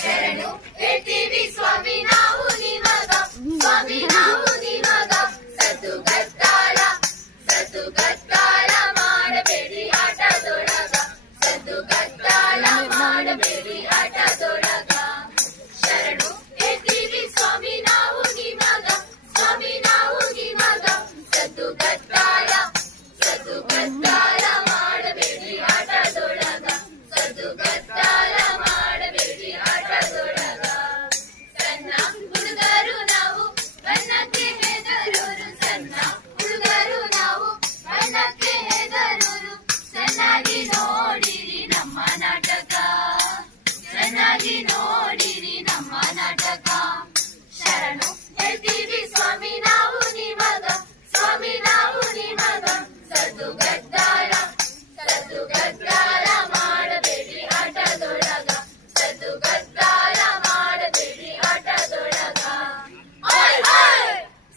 ಶರಣು ಹೇಳ್ತೀವಿ ಸ್ವಾಮಿ ನಾವು ನಿಮಗ, ಸ್ವಾಮಿ ನಾವು ನಿಮಗ. ಸದ್ದು ಗದ್ದಾಳ ಮಾಡಬೇಡಿ ಆಟದೊಳಗ, ಸದ್ದು ಗದ್ದಾಳ ಮಾಡಬೇಡಿ ಆಟದೊಳಗ. ಶರಣು ಹೇಳ್ತೀವಿ ಸ್ವಾಮಿ ನಾವು ನಿಮಗ, ಸ್ವಾಮಿ ನಾವು ನಿಮಗ. ಸದ್ದು ಗದ್ದಾಳ ಮಾಡಬೇಡಿ ಆಟದೊಳಗ, ಸದ್ದು ಗದ್ದಾಳ ಮಾಡಬೇಡಿ ಆಟದೊಳಗ. ಸಣ್ಣ ಹುಡುಗರು ನಾವು ಬಣ್ಣಕ್ಕೆ ಹೆದರೋರು, ಸಣ್ಣ ಹುಡುಗರು ನಾವು ಬಣ್ಣಕ್ಕೆ ಹೆದರೋರು. ಚೆನ್ನಾಗಿ ನೋಡಿರಿ ನಮ್ಮ ನಾಟಕ, ಚೆನ್ನಾಗಿ ನೋಡಿರಿ ನಮ್ಮ ನಾಟಕ. ಶರಣು ಹೇಳ್ತೀವಿ ಸ್ವಾಮಿ ನಾವು ನಿಮಗ, ಸ್ವಾಮಿ ನಾವು ನಿಮಗ. ಸದ್ದು ಗದ್ದಾಳ ಮಾಡಬೇಡಿ ಆಟದೊಳಗ, ಸದ್ದು ಗದ್ದಾಳ ಮಾಡಬೇಡಿ ಆಟದೊಳಗ.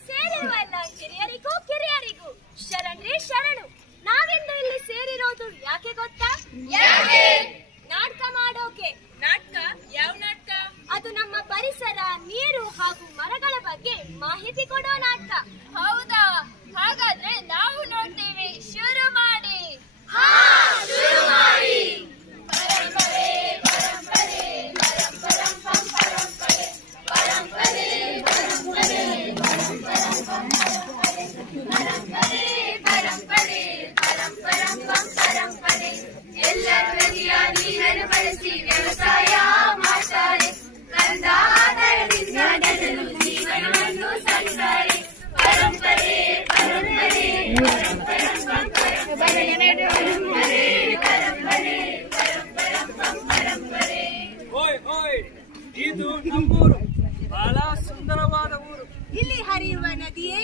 ಸೇರಿರುವಲ್ಲ ಹಿರಿಯರಿಗೂ ಕಿರಿಯರಿಗೂ ಶರಣ್ರಿ ಶರಣು. ನಾವಿಂದು ಇಲ್ಲಿ ಸೇರಿರೋದು ಯಾಕೆ ಗೊತ್ತಾ? ನಾಟಕ ಮಾಡೋಕೆ. ನಾಟಕ? ಯಾವ ನಾಟಕ? ಅದು ನಮ್ಮ ಪರಿಸರ, ನೀರು ಹಾಗೂ ಮರಗಳ ಬಗ್ಗೆ ಮಾಹಿತಿ ಕೊಡೋ ನಾಟಕ. ಹೌದಾ? ಹಾಗಾದ್ರೆ ನಾವು ನೋಡ್ತೀವಿ. ಶುರು ಮಾಡಿ. ಶುರು ಮಾಡಿ. ಪರಂಪರೆ ಪರಂಪರೆ ಪರಂಪರಂ ಪಂ ಪರಂಪರೆ ಪರಂಪರೆ ಪರಂಪರೆ ಪರಂಪರಂ ಪಂ ಪರಂಪರೆ ಪರಂಪರೆ ಪರಂಪರೆ ಪರಂಪರಂ ಪಂ ಪರಂಪರೆ. ಎಲ್ಲರೂ ನದಿಯ ನೀರನ್ನು ಬಳಸಿ ವ್ಯವಸಾಯ ಮಾಡ್ತಾರೆ, ಕಂದಾಧಾರದಿಂದ ಜನರು ಜೀವನವನ್ನು ಸಾಗಿದ್ದಾರೆ. ಪರಂಪರೆ ಪರಂಪರೆ ಪರಂಪರಂ ಪಂ ಪರಂಪರೆ ಪರಂಪರೆ ಪರಂಪರೆ ಪರಂಪರಂ ಪಂ ಪರಂಪರೆ. ಇದು ನಮ್ಮೂರು, ಬಹಳ ಸುಂದರವಾದ ಊರು. ಇಲ್ಲಿ ಹರಿಯುವ ನದಿಯೇ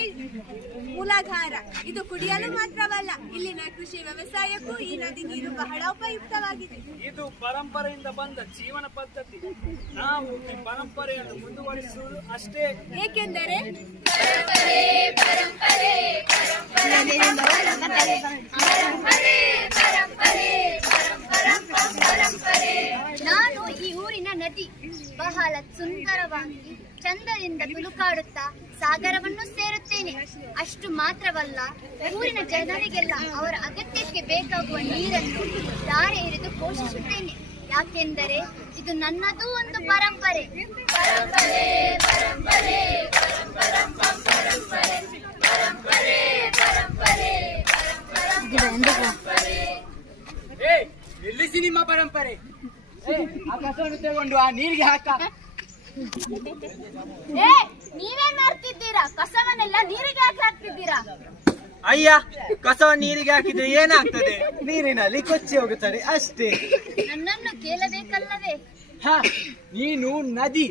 ಮೂಲಾಧಾರ. ಇದು ಕುಡಿಯಲು ಮಾತ್ರವಲ್ಲ, ಇಲ್ಲಿನ ಕೃಷಿ ವ್ಯವಸಾಯಕ್ಕೂ ಈ ನದಿ ನೀರು ಬಹಳ ಉಪಯುಕ್ತವಾಗಿದೆ. ಇದು ಪರಂಪರೆಯಿಂದ ಬಂದ ಜೀವನ ಪದ್ಧತಿ. ನಾವು ಈ ಪರಂಪರೆಯನ್ನು ಮುಂದುವರಿಸುವುದು ಅಷ್ಟೇ. ಏಕೆಂದರೆ ಪರಂಪರೆ ಪರಂಪರೆ ಪರಂಪರೆ ಪರಂಪರೆ ಪರಂಪರೆ ಪರಂಪರಂ ಪಂ ಪರಂಪರೆ. ನಾನು ಈ ಊರಿನ ನದಿ ಬಹಳ ಸುಂದರವಾಗಿ ಚಂದದಿಂದ ತುಳುಕಾಡುತ್ತಾ ಸಾಗರವನ್ನು ಸೇರುತ್ತೇನೆ. ಅಷ್ಟು ಮಾತ್ರವಲ್ಲ, ಊರಿನ ಜನರಿಗೆಲ್ಲ ಅವರ ಅಗತ್ಯಕ್ಕೆ ಬೇಕಾಗುವ ನೀರನ್ನು ಧಾರೆ ಎರೆದು ಪೋಷಿಸುತ್ತೇನೆ. ಯಾಕೆಂದರೆ ಇದು ನನ್ನದೂ ಒಂದು ಪರಂಪರೆ. ಪರಂಪರೆ ಪರಂಪರೆ ಪರಂಪರಂ ಪಂ ಪರಂಪರೆ ಪರಂಪರೆ ಪರಂಪರೆ ಪರಂಪರಂ ಪಂ ಪರಂಪರೆ. ನಿಲ್ಲಿಸಿ ನಿಮ್ಮ ಪರಂಪರೆ. ಆ ಕಸವನ್ನು ತಗೊಂಡು ಆ ನೀರಿಗೆ ಹಾಕ. ನೀವೇನ್ ಮಾಡ್ತಿದ್ದೀರಾ? ಕಸವನ್ನೆಲ್ಲ ನೀರಿಗೆ ಹಾಕ್ತಿದ್ದೀರಾ? ಅಯ್ಯ, ಕಸವನ್ನು ನೀರಿಗೆ ಹಾಕಿದ್ರೆ ಏನಾಗ್ತದೆ? ನೀರಿನಲ್ಲಿ ಕೊಚ್ಚಿ ಹೋಗುತ್ತದೆ ಅಷ್ಟೇ. ನನ್ನನ್ನು ಕೇಳಬೇಕಲ್ಲವೇ? ನೀನು ನದಿ,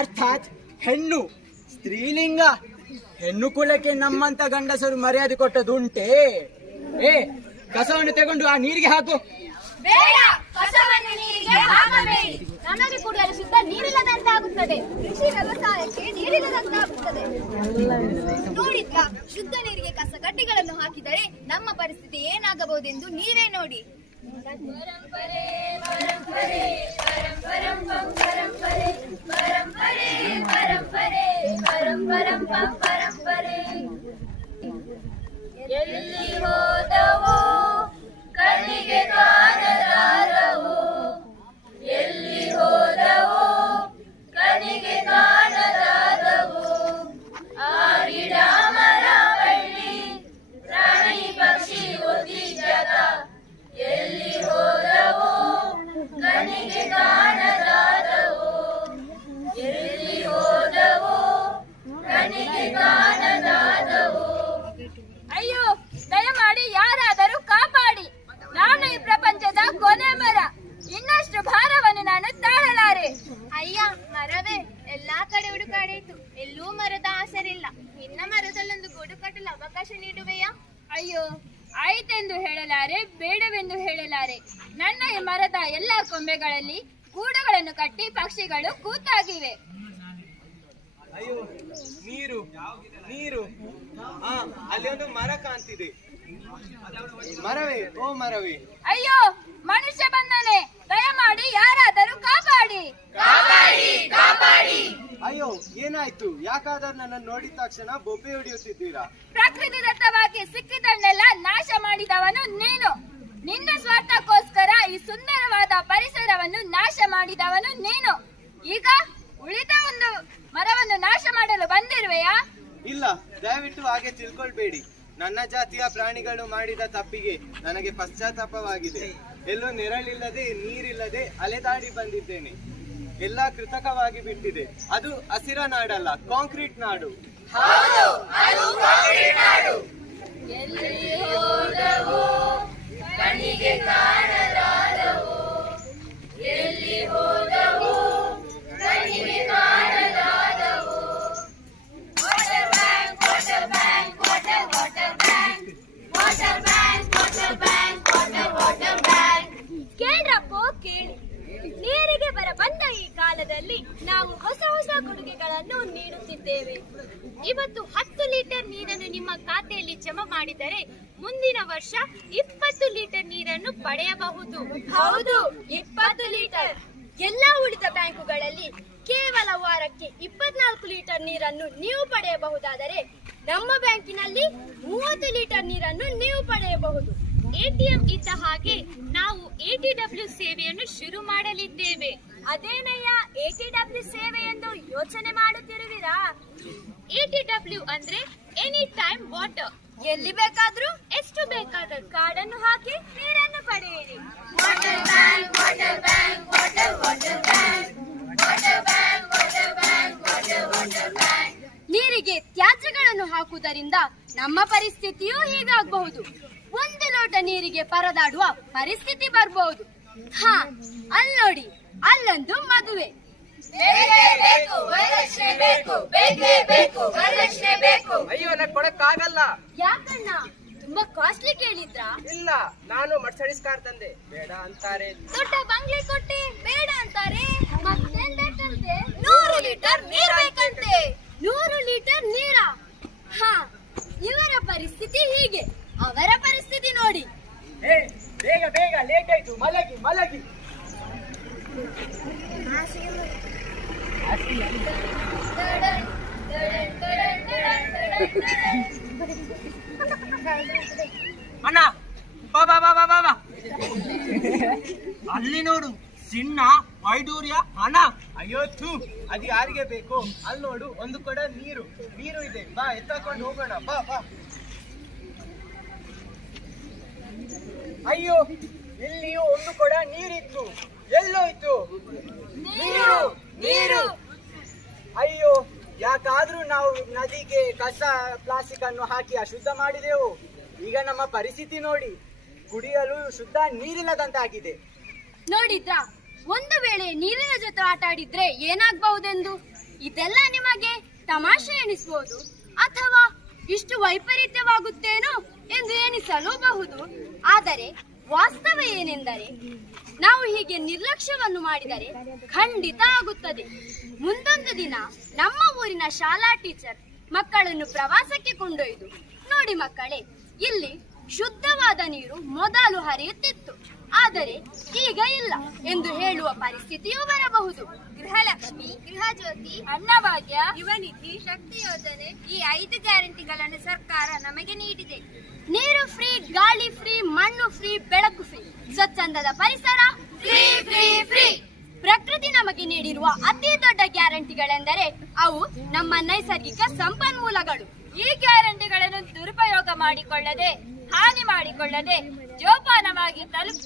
ಅರ್ಥಾತ್ ಹೆಣ್ಣು, ಸ್ತ್ರೀಲಿಂಗ. ಹೆಣ್ಣು ಕುಲಕ್ಕೆ ನಮ್ಮಂತ ಗಂಡಸರು ಮರ್ಯಾದೆ ಕೊಟ್ಟದುಂಟೆ? ಕಸವನ್ನು ತಗೊಂಡು ಆ ನೀರಿಗೆ ಹಾಕು. ಬೇಡ, ಕಸವನ್ನು ನೀರಿಗೆ ಹಾಕಬೇಡಿ. ನಮಗೆ ಕುಡಿಯಲು ಶುದ್ಧ ನೀರಿಲ್ಲದಂತಾಗುತ್ತದೆ. ಕೃಷಿ ವ್ಯವಸಾಯಕ್ಕೆ ನೀರಿಲ್ಲದಂತಾಗುತ್ತದೆ. ನೋಡಿದ್ದ, ಶುದ್ಧ ನೀರಿಗೆ ಕಸ ಕಡ್ಡಿಗಳನ್ನು ಹಾಕಿದರೆ ನಮ್ಮ ಪರಿಸ್ಥಿತಿ ಏನಾಗಬಹುದೆಂದು ನೀವೇ ನೋಡಿ. ಪರಂಪರೆ ಪರಂಪರೆ ಪರಂಪರಂ ಪಂ ಪರಂಪರೆ ಪರಂಪರೆ ಪರಂಪರೆ ಪರಂಪರಂ ಪಂ ಪರಂಪರೆ. ಎಲ್ಲಿ ಹೋದವೋ ಕಣ್ಣಿಗೆ ಕಾಣದಾರವೋ, ಎಲ್ಲಿ ಹೋದವೋ ಕಣ್ಣಿಗೆ ಕಾಣದಾದವೋ. ಆ ಗಿಡ ಮರ ಬಳ್ಳಿ ಪ್ರಾಣಿ ಪಕ್ಷಿ ಒತ್ತಿ ಜಗ, ಎಲ್ಲಿ ಹೋದವೋ ಕಣ್ಣಿಗೆ ಕಾಣದಾದವೋ, ಎಲ್ಲಿ ಹೋದವೋ ಕಣ್ಣಿಗೆ ಕಾಣದಾದವೋ. ಅಯ್ಯೋ, ದಯಮಾಡಿ ಯಾರಾದರೂ ಕಾಪಾಡಿ. ನಾನು ಈ ಪ್ರಪಂಚದ ಕೊನೆ ಮರ. ಇನ್ನಷ್ಟು ಭಾರವನ್ನು ನಾನು ತಾಳಲಾರೆ. ಅಯ್ಯ ಮರವೇ, ಎಲ್ಲಾ ಕಡೆ ಹುಡುಕಾಡಿತು, ಎಲ್ಲೂ ಮರದ ಆಸರಿಲ್ಲ. ನಿನ್ನ ಮರದಲ್ಲೊಂದು ಗೂಡು ಕಟ್ಟಲು ಅವಕಾಶ ನೀಡುವೆಯಾ? ಅಯ್ಯೋ, ಆಯ್ತೆಂದು ಹೇಳಲಾರೆ, ಬೇಡವೆಂದು ಹೇಳಲಾರೆ. ನನ್ನ ಈ ಮರದ ಎಲ್ಲಾ ಕೊಂಬೆಗಳಲ್ಲಿ ಗೂಡುಗಳನ್ನು ಕಟ್ಟಿ ಪಕ್ಷಿಗಳು ಕೂತಾಗಿವೆ. ಅಯ್ಯೋ, ನೀರು ನೀರು. ಅಲ್ಲಿ ಒಂದು ಮರ ಕಾಣ್ತಿದೆ. ಮರವೇ ಓ ಮರವೇ, ಅಯ್ಯೋ ಮನುಷ್ಯ ಬಂದನೆ, ದಯಮಾಡಿ ಯಾರಾದರೂ ಕಾಪಾಡಿ. ಅಯ್ಯೋ ಏನಾಯ್ತು? ಯಾಕಾದರೂ ನನ್ನನ್ನು ನೋಡಿದ ತಕ್ಷಣ ಬೊಬ್ಬೆ ಹೊಡೆಯುತ್ತಿದ್ದೀರಾ? ಪ್ರಕೃತಿ ದತ್ತವಾಗಿ ಸಿಕ್ಕಿದ್ದನ್ನೆಲ್ಲ ನಾಶ ಮಾಡಿದವನು ನೀನು. ನಿನ್ನ ಸ್ವಾರ್ಥಕ್ಕೋಸ್ಕರ ಈ ಸುಂದರವಾದ ಪರಿಸರವನ್ನು ನಾಶ ಮಾಡಿದವನು ನೀನು. ಈಗ ಉಳಿದ ಒಂದು ಮರವನ್ನು ನಾಶ ಮಾಡಲು ಬಂದಿರುವೆಯಾ? ಇಲ್ಲ, ದಯವಿಟ್ಟು ಹಾಗೆ ತಿಳ್ಕೊಳ್ಬೇಡಿ. ನನ್ನ ಜಾತಿಯ ಪ್ರಾಣಿಗಳು ಮಾಡಿದ ತಪ್ಪಿಗೆ ನನಗೆ ಪಶ್ಚಾತ್ತಾಪವಾಗಿದೆ. ಎಲ್ಲೂ ನೆರಳಿಲ್ಲದೆ ನೀರಿಲ್ಲದೆ ಅಲೆದಾಡಿ ಬಂದಿದ್ದೇನೆ. ಎಲ್ಲ ಕೃತಕವಾಗಿ ಬಿಟ್ಟಿದೆ. ಅದು ಹಸಿರ ನಾಡಲ್ಲ, ಕಾಂಕ್ರೀಟ್ ನಾಡು. ಎಲ್ಲಿ ಹೋದವೋ ಕಣ್ಣಿಗೆ ಕಾಣಲಾದವೋ, ಎಲ್ಲಿ ಹೋದವೋ ಕಣ್ಣಿಗೆ ಕಾಣಲಾದವೋ. Water bank, water bank, water water bank, water bank, water bank, water bank. ಕೇಳ್ರಪ್ಪೋ ಕೇಳಿ, ನೀರಿಗೆ ಬರಬಂದ ಈ ಕಾಲದಲ್ಲಿ ನಾವು ಹೊಸ ಹೊಸ ಕೊಡುಗೆಗಳನ್ನು ನೀಡುತ್ತಿದ್ದೇವೆ. ಇವತ್ತು 10 ಲೀಟರ್ ನೀರನ್ನು ನಿಮ್ಮ ಖಾತೆಯಲ್ಲಿ ಜಮಾ ಮಾಡಿದರೆ ಮುಂದಿನ ವರ್ಷ 20 ಲೀಟರ್ ನೀರನ್ನು ಪಡೆಯಬಹುದು. ಹೌದು, 20 ಲೀಟರ್. ಎಲ್ಲಾ ಉಳಿದ ಬ್ಯಾಂಕುಗಳಲ್ಲಿ ಕೇವಲ ವಾರಕ್ಕೆ 24 ಲೀಟರ್ ನೀರನ್ನು ನೀವು ಪಡೆಯಬಹುದಾದರೆ ನಮ್ಮ ಬ್ಯಾಂಕಿನಲ್ಲಿ 30 ಲೀಟರ್ ನೀರನ್ನು ನೀವು ಪಡೆಯಬಹುದು. ಎಟಿಎಂ ಇದ್ದ ಹಾಗೆ ನಾವು ಎಟಿಡಬ್ಲ್ಯೂ ಸೇವೆಯನ್ನು ಶುರು ಮಾಡಲಿದ್ದೇವೆ. ಅದೇನಯ್ಯ ಎಟಿಡಬ್ಲ್ಯೂ ಸೇವೆ ಎಂದು ಯೋಚನೆ ಮಾಡುತ್ತಿರುವಿರಾ? ಎಟಿಡಬ್ಲ್ಯೂ ಅಂದ್ರೆ ಎನಿ ಟೈಮ್ ವಾಟರ್. ಎಲ್ಲಿ ಬೇಕಾದ್ರೂ ಎಷ್ಟು ಬೇಕಾದರೂ ಕಾರ್ಡನ್ನು ಹಾಕಿ ನೀರನ್ನು ಪಡೆಯಿರಿ. Water bank, water bank, water water bank, water bank, water bank, water water bank. ನೀರಿಗೆ ತ್ಯಾಜ್ಯಗಳನ್ನು ಹಾಕುವುದರಿಂದ ನಮ್ಮ ಪರಿಸ್ಥಿತಿಯೂ ಹೀಗಾಗಬಹುದು. 1 ಲೋಟ ನೀರಿಗೆ ಪರದಾಡುವ ಪರಿಸ್ಥಿತಿ ಬರಬಹುದು. ಹಾ, ಅಲ್ಲಿ ನೋಡಿ, ಅಲ್ಲೊಂದು ಮದುವೆ. ಬೇಕು ವರದಕ್ಷಿಣೆ ಬೇಕು, ಬೇಕೇ ಬೇಕು ವರದಕ್ಷಿಣೆ ಬೇಕು. ಅಯ್ಯೋ ನನಗೆ ಕೊಡಕ್ಕಾಗಲ್ಲ. ಯಾಕಣ್ಣ, ತುಂಬಾ ಕಾಸ್ಟ್ಲಿ ಕೇಳಿದ್ರಾ? ಇಲ್ಲ, ನಾನು ಮರ್ಸಡಿಸ್ ಕಾರ್ ತಂದೆ, ಬೇಡ ಅಂತಾರೆ. ದೊಡ್ಡ ಬಂಗ್ಲೆ ಕೊಟ್ಟೆ, ಬೇಡ ಅಂತಾರೆ. ಮತ್ತೇನ್ ಬೇಕಂತೆ? 100 ಲೀಟರ್ ನೀರ್ ಬೇಕಂತೆ. 100 ಲೀಟರ್ ನೀರ? ಹಾ, ಇವರ ಪರಿಸ್ಥಿತಿ ಹೀಗೆ. ಅವರ ಪರಿಸ್ಥಿತಿ ನೋಡಿ. ಬೇಗ ಬೇಗ, ಲೇಟ್ ಆಯ್ತು, ಮಲಗಿ ಮಲಗಿ. ಅಣ್ಣ, ಬಾ ಬಾ ಬಾ ಬಾ ಬಾ ಬಾ. ಅಲ್ಲಿ ನೋಡು, ಚಿನ್ನ, ವೈಡೂರ್ಯ, ಹಣ. ಅಯ್ಯೋ ಥೂ, ಅದು ಯಾರಿಗೆ ಬೇಕು? ಅಲ್ಲಿ ನೋಡು, ಒಂದು ಕೊಡ ನೀರು ಇದೆ. ಬಾ, ಎತ್ತಕೊಂಡು ಹೋಗೋಣ, ಬಾ ಬಾ. ಅಯ್ಯೋ, ಇಲ್ಲಿಯೂ ಒಂದು ಕೊಡ ನೀರಿತ್ತು, ಎಲ್ಲೋಯ್ತು? ನೀರು. ಅಯ್ಯೋ, ಯಾಕಾದ್ರೂ ನಾವು ನದಿಗೆ ಕಸ ಪ್ಲಾಸ್ಟಿಕ್ ಅನ್ನು ಹಾಕಿ ಅಶುದ್ಧ ಮಾಡಿದೆವು. ಈಗ ನಮ್ಮ ಪರಿಸ್ಥಿತಿ ನೋಡಿ, ಕುಡಿಯಲು ಶುದ್ಧ ನೀರಿಲ್ಲದಂತಾಗಿದೆ. ನೋಡಿದ್ರಾ, ಒಂದು ವೇಳೆ ನೀರಿನ ಜೊತೆ ಆಟ ಆಡಿದ್ರೆ ಏನಾಗಬಹುದೆಂದು. ಇದೆಲ್ಲ ನಿಮಗೆ ತಮಾಷೆ ಎನಿಸಬಹುದು, ಅಥವಾ ಇಷ್ಟು ವೈಪರೀತ್ಯವಾಗುತ್ತೇನೋ ಎಂದು ಎನಿಸಲೂಬಹುದು. ಆದರೆ ವಾಸ್ತವ ಏನೆಂದರೆ, ನಾವು ಹೀಗೆ ನಿರ್ಲಕ್ಷ್ಯವನ್ನು ಮಾಡಿದರೆ ಖಂಡಿತ ಆಗುತ್ತದೆ. ಮುಂದೊಂದು ದಿನ ನಮ್ಮ ಊರಿನ ಶಾಲಾ ಟೀಚರ್ ಮಕ್ಕಳನ್ನು ಪ್ರವಾಸಕ್ಕೆ ಕೊಂಡೊಯ್ದು, ನೋಡಿ ಮಕ್ಕಳೇ, ಇಲ್ಲಿ ಶುದ್ಧವಾದ ನೀರು ಮೊದಲು ಹರಿಯುತ್ತಿತ್ತು, ಆದರೆ ಈಗ ಇಲ್ಲ ಎಂದು ಹೇಳುವ ಪರಿಸ್ಥಿತಿಯೂ ಬರಬಹುದು. ಗೃಹಲಕ್ಷ್ಮಿ, ಗೃಹಜ್ಯೋತಿ, ಅನ್ನಭಾಗ್ಯ, ಯುವನಿಧಿ, ಶಕ್ತಿ ಯೋಜನೆ, ಈ 5 ಗ್ಯಾರಂಟಿಗಳನ್ನು ಸರ್ಕಾರ ನಮಗೆ ನೀಡಿದೆ. ನೀರು ಫ್ರೀ, ಗಾಳಿ ಫ್ರೀ, ಮಣ್ಣು ಫ್ರೀ, ಬೆಳಕು ಫ್ರೀ, ಸ್ವಚ್ಛಂದದ ಪರಿಸರ ಫ್ರೀ ಫ್ರೀ ಫ್ರೀ. ಪ್ರಕೃತಿ ನಮಗೆ ನೀಡಿರುವ ಅತಿ ದೊಡ್ಡ ಗ್ಯಾರಂಟಿಗಳೆಂದರೆ ಅವು ನಮ್ಮ ನೈಸರ್ಗಿಕ ಸಂಪನ್ಮೂಲಗಳು. ಈ ಗ್ಯಾರಂಟಿಗಳನ್ನು ದುರುಪಯೋಗ ಮಾಡಿಕೊಳ್ಳದೆ, ಹಾನಿ ಮಾಡಿಕೊಳ್ಳದೆ ಜೋಪಾನವಾಗಿ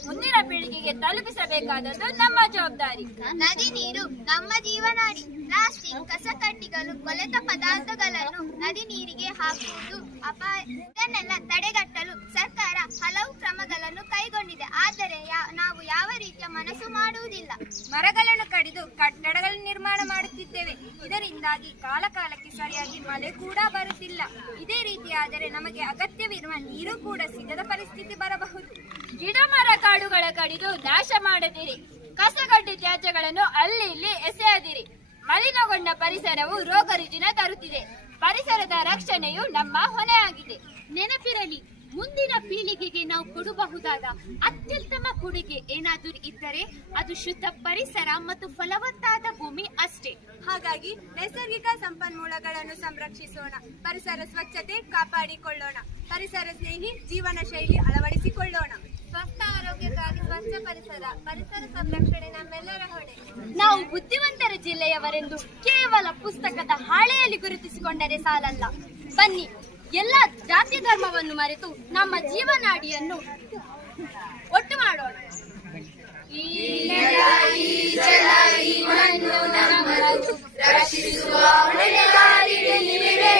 ಮುಂದಿನ ಪೀಳಿಗೆಗೆ ತಲುಪಿಸಬೇಕಾದದ್ದು ನಮ್ಮ ಜವಾಬ್ದಾರಿ. ನದಿ ನೀರು ನಮ್ಮ ಜೀವನಾಡಿ. ಪ್ಲಾಸ್ಟಿಕ್, ಕಸಕಡ್ಡಿಗಳು, ಕೊಳೆತ ಪದಾರ್ಥಗಳನ್ನು ನದಿ ನೀರಿಗೆ ಹಾಕುವುದು ಅಪಾಯ. ಇದನ್ನೆಲ್ಲ ತಡೆಗಟ್ಟಲು ಸರ್ಕಾರ ಹಲವು ಕ್ರಮಗಳನ್ನು ಕೈಗೊಂಡಿದೆ. ಆದರೆ ನಾವು ಯಾವ ರೀತಿಯ ಮನಸ್ಸು ಮಾಡುವುದಿಲ್ಲ. ಮರಗಳನ್ನು ಕಡಿದು ಕಟ್ಟಡಗಳನ್ನು ನಿರ್ಮಾಣ ಮಾಡುತ್ತಿದ್ದೇವೆ. ಇದರಿಂದಾಗಿ ಕಾಲಕಾಲಕ್ಕೆ ಸರಿಯಾಗಿ ಮಳೆ ಕೂಡ ಬರುತ್ತಿಲ್ಲ. ಇದೇ ರೀತಿಯಾದರೆ ನಮಗೆ ಅಗತ್ಯವಿರುವ ನೀರು ಕೂಡ ಸಿಗದ ಪರಿಸ್ಥಿತಿ ಬರಬಹುದು. ಗಿಡ ಮರ ಕಾಡುಗಳ ಕಡಿದು ನಾಶ ಮಾಡದಿರಿ. ಕಸಗಡ್ಡೆ ತ್ಯಾಜ್ಯಗಳನ್ನು ಅಲ್ಲಿ ಇಲ್ಲಿ ಎಸೆಯದಿರಿ. ಮಲಿನಗೊಂಡ ಪರಿಸರವು ರೋಗ ರುಜಿನ ತರುತ್ತಿದೆ. ಪರಿಸರದ ರಕ್ಷಣೆಯು ನಮ್ಮ ಹೊಣೆಯಾಗಿದೆ. ನೆನಪಿರಲಿ, ಮುಂದಿನ ಪೀಳಿಗೆಗೆ ನಾವು ಕೊಡಬಹುದಾದ ಅತ್ಯುತ್ತಮ ಕೊಡುಗೆ ಏನಾದರೂ ಇದ್ದರೆ ಅದು ಶುದ್ಧ ಪರಿಸರ ಮತ್ತು ಫಲವತ್ತಾದ ಭೂಮಿ ಅಷ್ಟೇ. ಹಾಗಾಗಿ ನೈಸರ್ಗಿಕ ಸಂಪನ್ಮೂಲಗಳನ್ನು ಸಂರಕ್ಷಿಸೋಣ, ಪರಿಸರ ಸ್ವಚ್ಛತೆ ಕಾಪಾಡಿಕೊಳ್ಳೋಣ, ಪರಿಸರ ಸ್ನೇಹಿ ಜೀವನ ಶೈಲಿ ಅಳವಡಿಸಿಕೊಳ್ಳೋಣ. ಸ್ವಸ್ಥ ಆರೋಗ್ಯಕ್ಕಾಗಿ ಸ್ವಚ್ಛ ಪರಿಸರ, ಪರಿಸರ ಸಂರಕ್ಷಣೆ ನಮ್ಮೆಲ್ಲರ ಹೊಣೆ. ನಾವು ಬುದ್ಧಿವಂತರ ಜಿಲ್ಲೆಯವರೆಂದು ಕೇವಲ ಪುಸ್ತಕದ ಹಾಳೆಯಲ್ಲಿ ಗುರುತಿಸಿಕೊಂಡರೆ ಸಾಲಲ್ಲ. ಬನ್ನಿ, ಎಲ್ಲ ಜಾತಿ ಧರ್ಮವನ್ನು ಮರೆತು ನಮ್ಮ ಜೀವನಾಡಿಯನ್ನು ಒಟ್ಟು ಮಾಡೋಣ. ಈ ನೆಲ, ಈ ಜಲ, ಈ ಮಣ್ಣು ನಮ್ಮದು, ರಕ್ಷಿಸುವ ಹೊಣೆಗಾರಿಕೆ ನೀವೇ.